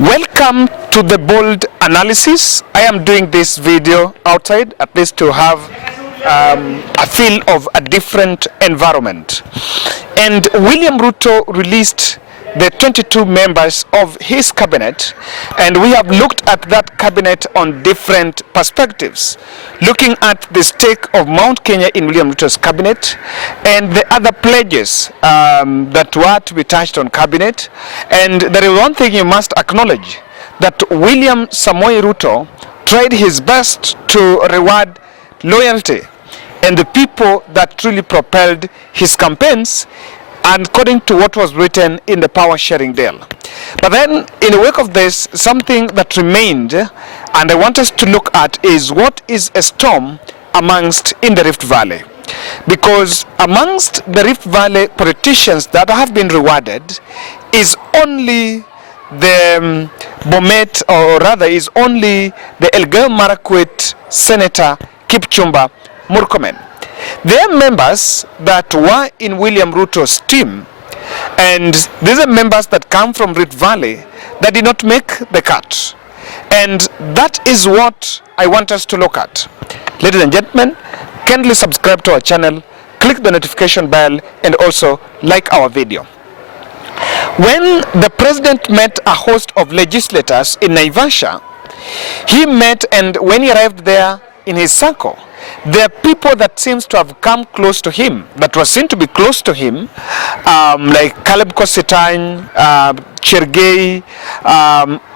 Welcome to the bold analysis. I am doing this video outside, at least to have a feel of a different environment. And William Ruto released the 22 members of his cabinet, and we have looked at that cabinet on different perspectives, looking at the stake of Mount Kenya in William Ruto's cabinet and the other pledges that were to be touched on cabinet. And there is one thing you must acknowledge, that William Samoei Ruto tried his best to reward loyalty and the people that truly propelled his campaigns, and according to what was written in the power sharing deal. But then in the wake of this, something that remained and I want us to look at is what is a storm amongst in the Rift Valley. Because amongst the Rift Valley politicians that have been rewarded is only the Bomet, or rather is only the Elgeyo Marakwet Senator Kipchumba Murkomen. They are members that were in William Ruto's team, and these are members that come from Rift Valley that did not make the cut. And that is what I want us to look at. Ladies and gentlemen, kindly subscribe to our channel, click the notification bell, and also like our video. When the president met a host of legislators in Naivasha, he met, and when he arrived there in his circle, there are people that seems to have come close to him, that was seen to be close to him, like Caleb Kositany, Chergei,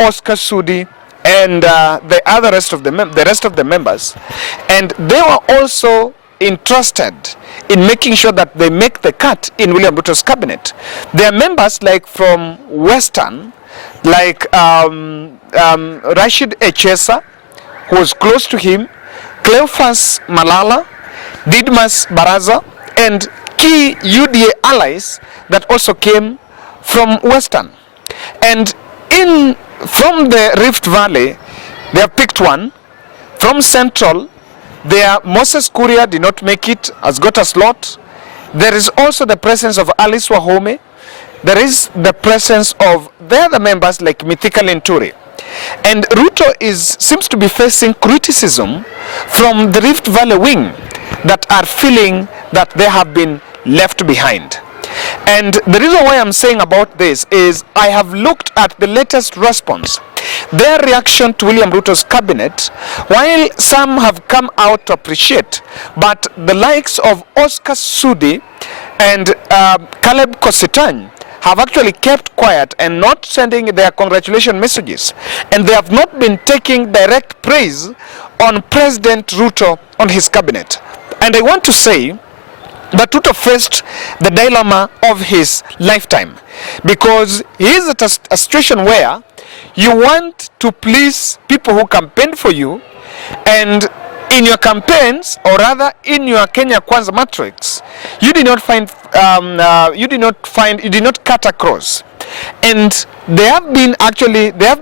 Oscar Sudi, and the rest of the members, and they were also interested in making sure that they make the cut in William Ruto's cabinet. There are members like from Western, like Rashid Echesa, who was close to him, Cleophas Malala, Didmas Baraza, and key UDA allies that also came from Western. And from the Rift Valley, they have picked one. From Central, Moses Kuria did not make it, has got a slot. There is also the presence of Alice Wahome. There is the presence of the other members like Mithika Linturi. And Ruto seems to be facing criticism from the Rift Valley wing that are feeling that they have been left behind. And the reason why I'm saying about this is I have looked at the latest response, their reaction to William Ruto's cabinet, while some have come out to appreciate, but the likes of Oscar Sudi and Caleb Kositany have actually kept quiet and not sending their congratulation messages, and they have not been taking direct praise on President Ruto on his cabinet. And I want to say that Ruto faced the dilemma of his lifetime, because he is at a situation where you want to please people who campaigned for you, and in your campaigns, or rather in your Kenya Kwanza matrix, you did not cut across. And there have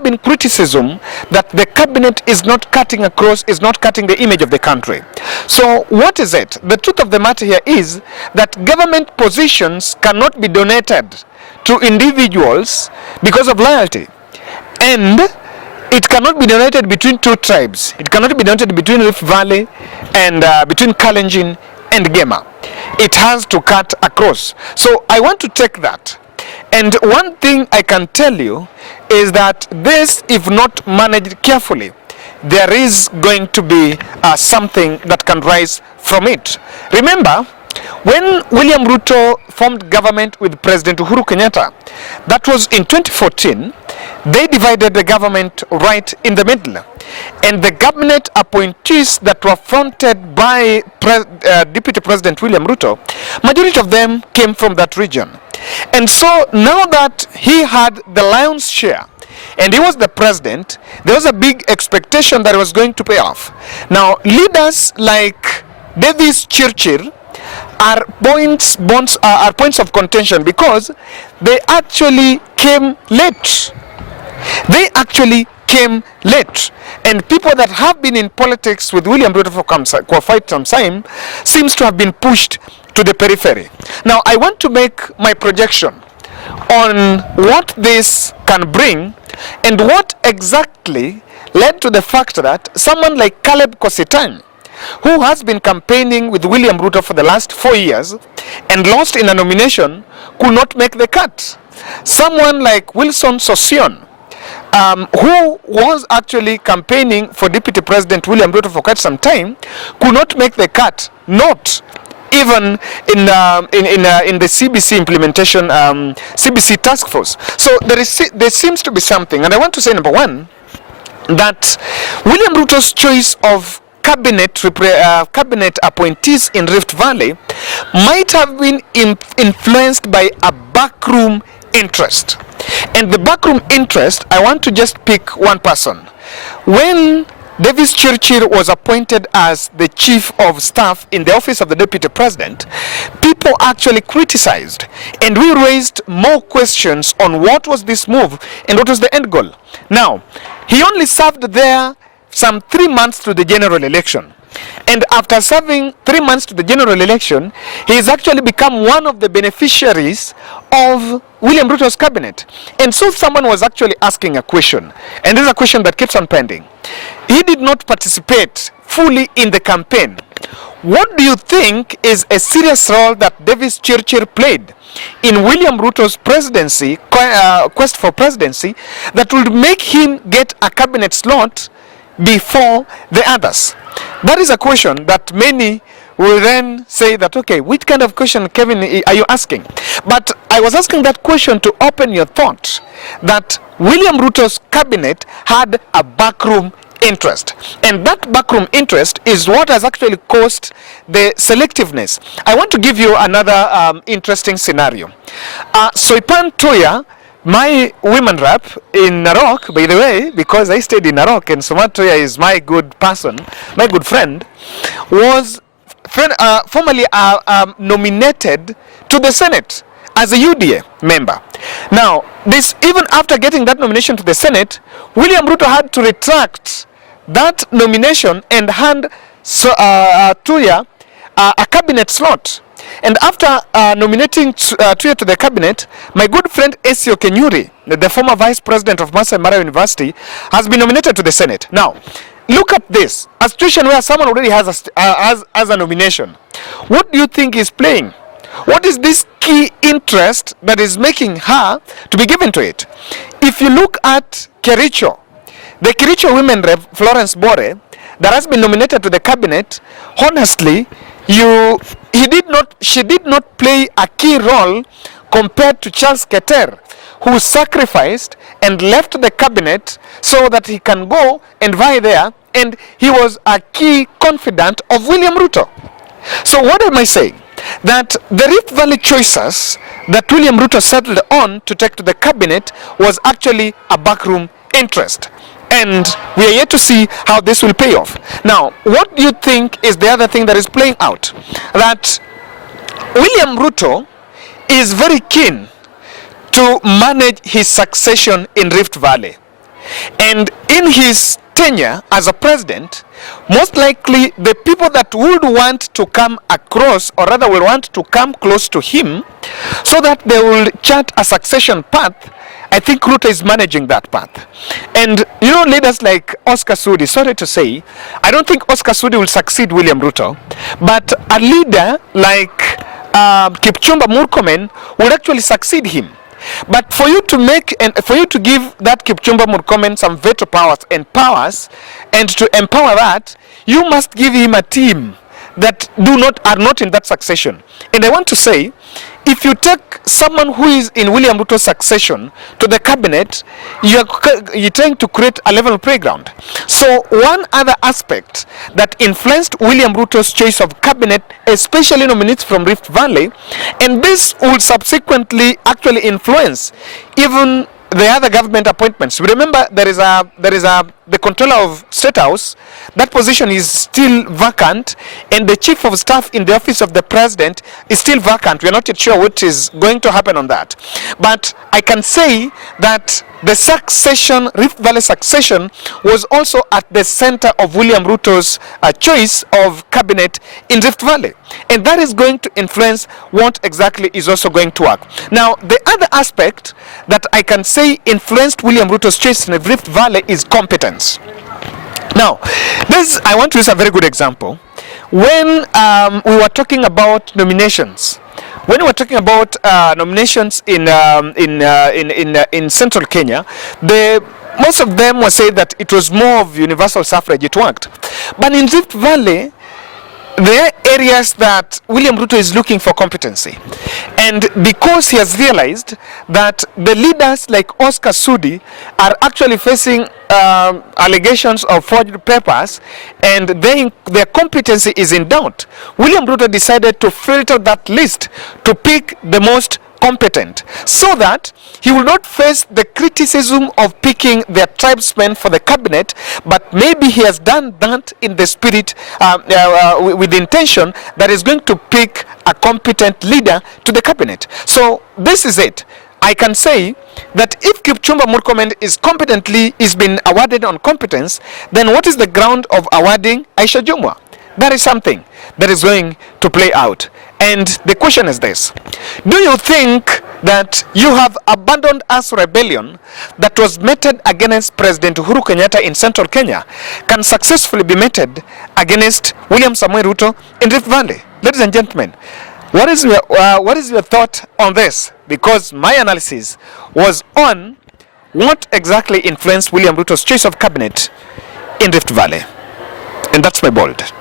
been criticism that the cabinet is not cutting across, is not cutting the image of the country. So what is it? The truth of the matter here is that government positions cannot be donated to individuals because of loyalty. And it cannot be donated between two tribes. It cannot be donated between Rift Valley and between Kalenjin and Gema. It has to cut across. So I want to take that. And one thing I can tell you is that this, if not managed carefully, there is going to be something that can rise from it. Remember, when William Ruto formed government with President Uhuru Kenyatta, that was in 2014, they divided the government right in the middle. And the cabinet appointees that were fronted by Deputy President William Ruto, majority of them came from that region. And so now that he had the lion's share and he was the president, there was a big expectation that it was going to pay off. Now, leaders like Davis Chirchir are points of contention because they actually came late. They actually came late. And people that have been in politics with William Ruto for quite some time seems to have been pushed to the periphery. Now, I want to make my projection on what this can bring And what exactly led to the fact that someone like Caleb Kositany, who has been campaigning with William Ruto for the last 4 years and lost in a nomination, could not make the cut? Someone like Wilson Sosion, who was actually campaigning for Deputy President William Ruto for quite some time, could not make the cut, not even in the CBC implementation, CBC task force. So there seems to be something, and I want to say, number one, that William Ruto's choice of cabinet appointees in Rift Valley might have been influenced by a backroom interest. And the backroom interest, I want to just pick one person. When Davis Chirchir was appointed as the chief of staff in the office of the deputy president, people actually criticized, and we raised more questions on what was this move and what was the end goal. Now, he only served there some 3 months to the general election. And after serving 3 months to the general election, he has actually become one of the beneficiaries of William Ruto's cabinet. And so someone was actually asking a question, and this is a question that keeps on pending. He did not participate fully in the campaign. What do you think is a serious role that Davis Chirchir played in William Ruto's presidency, quest for presidency, that would make him get a cabinet slot before the others? That is a question that many will then say that, okay, which kind of question, Kevin, are you asking? But I was asking that question to open your thought that William Ruto's cabinet had a backroom interest, and that backroom interest is what has actually caused the selectiveness. I want to give you another interesting scenario. Soipan Toya, my women rep in Narok, by the way, because I stayed in Narok and Soipan Toya is my good person, my good friend, was formally nominated to the Senate as a UDA member. Now, this, even after getting that nomination to the Senate, William Ruto had to retract that nomination and hand Tuya a cabinet slot. And after nominating Tuya to the cabinet, my good friend Esio Kenyuri, the former vice president of Masai Mara University, has been nominated to the Senate. Now, look at this, a situation where someone already has a nomination. What do you think is playing? What is this key interest that is making her to be given to it? If you look at Kericho, the Kericho women rep, Florence Bore, that has been nominated to the cabinet, honestly, she did not play a key role compared to Charles Keter, who sacrificed and left the cabinet so that he can go and vie there, and he was a key confidant of William Ruto. So what am I saying? That the Rift Valley choices that William Ruto settled on to take to the cabinet was actually a backroom interest. And we are yet to see how this will pay off. Now, what do you think is the other thing that is playing out? That William Ruto is very keen to manage his succession in Rift Valley. And in his tenure as a president, most likely the people that would want to come across, or rather will want to come close to him so that they will chart a succession path, I think Ruto is managing that path. And you know, leaders like Oscar Sudi, sorry to say, I don't think Oscar Sudi will succeed William Ruto, but a leader like Kipchumba Murkomen will actually succeed him. But for you to give that Kipchumba Murkomen some veto powers and to empower that, you must give him a team that are not in that succession. And I want to say, if you take someone who is in William Ruto's succession to the cabinet, you're trying to create a level playground. So one other aspect that influenced William Ruto's choice of cabinet, especially nominees from Rift Valley, and this would subsequently actually influence even the other government appointments. Remember, there is the controller of State House. That position is still vacant, and the chief of staff in the office of the president is still vacant. We are not yet sure what is going to happen on that. But I can say that the succession, Rift Valley succession, was also at the center of William Ruto's choice of cabinet in Rift Valley. And that is going to influence what exactly is also going to work. Now, the other aspect that I can say influenced William Ruto's choice in Rift Valley is competence. Now, I want to use a very good example. When we were talking about nominations, when we were talking about nominations in central Kenya, most of them were saying that it was more of universal suffrage, it worked. But in Rift Valley, there are areas that William Ruto is looking for competency. And because he has realized that the leaders like Oscar Sudi are actually facing allegations of forged papers and their competency is in doubt, William Ruto decided to filter that list to pick the most competent, so that he will not face the criticism of picking their tribesmen for the cabinet, but maybe he has done that in the spirit, with the intention that is going to pick a competent leader to the cabinet. So this is it. I can say that if Kipchumba Murkomen is been awarded on competence, then what is the ground of awarding Aisha Jumwa? That is something that is going to play out. And the question is this: do you think that you have abandoned us rebellion that was meted against President Uhuru Kenyatta in central Kenya can successfully be meted against William Samoei Ruto in Rift Valley? Ladies and gentlemen, what is your thought on this? Because my analysis was on what exactly influenced William Ruto's choice of cabinet in Rift Valley. And that's my bold.